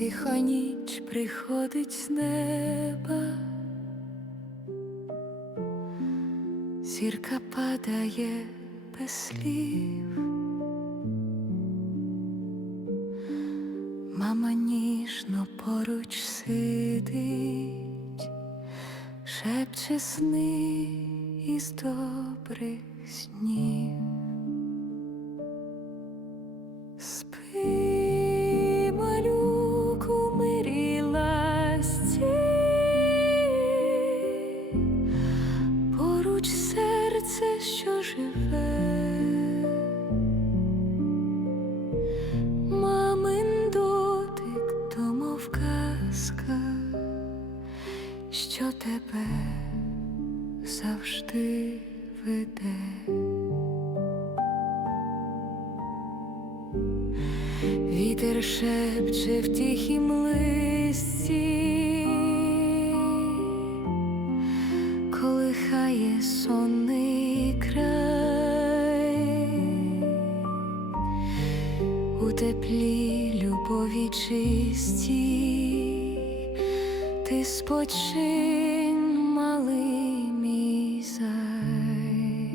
Тихо ніч приходить з неба, зірка падає без слів, мама ніжно поруч сидить, шепче сни із добрих снів. Що тебе завжди веде. Вітер шепче в тихім листі, колихає сонний край, у теплі любові чисті, ти спочинь, малий мій зай.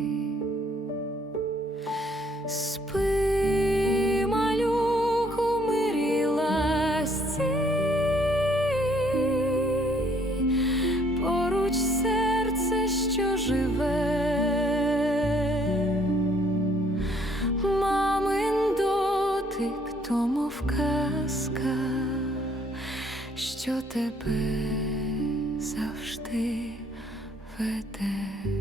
Спи, малюку, мирі ласті, поруч серце, що живе, мамин дотик, то мов казка, що тебе завжди веде.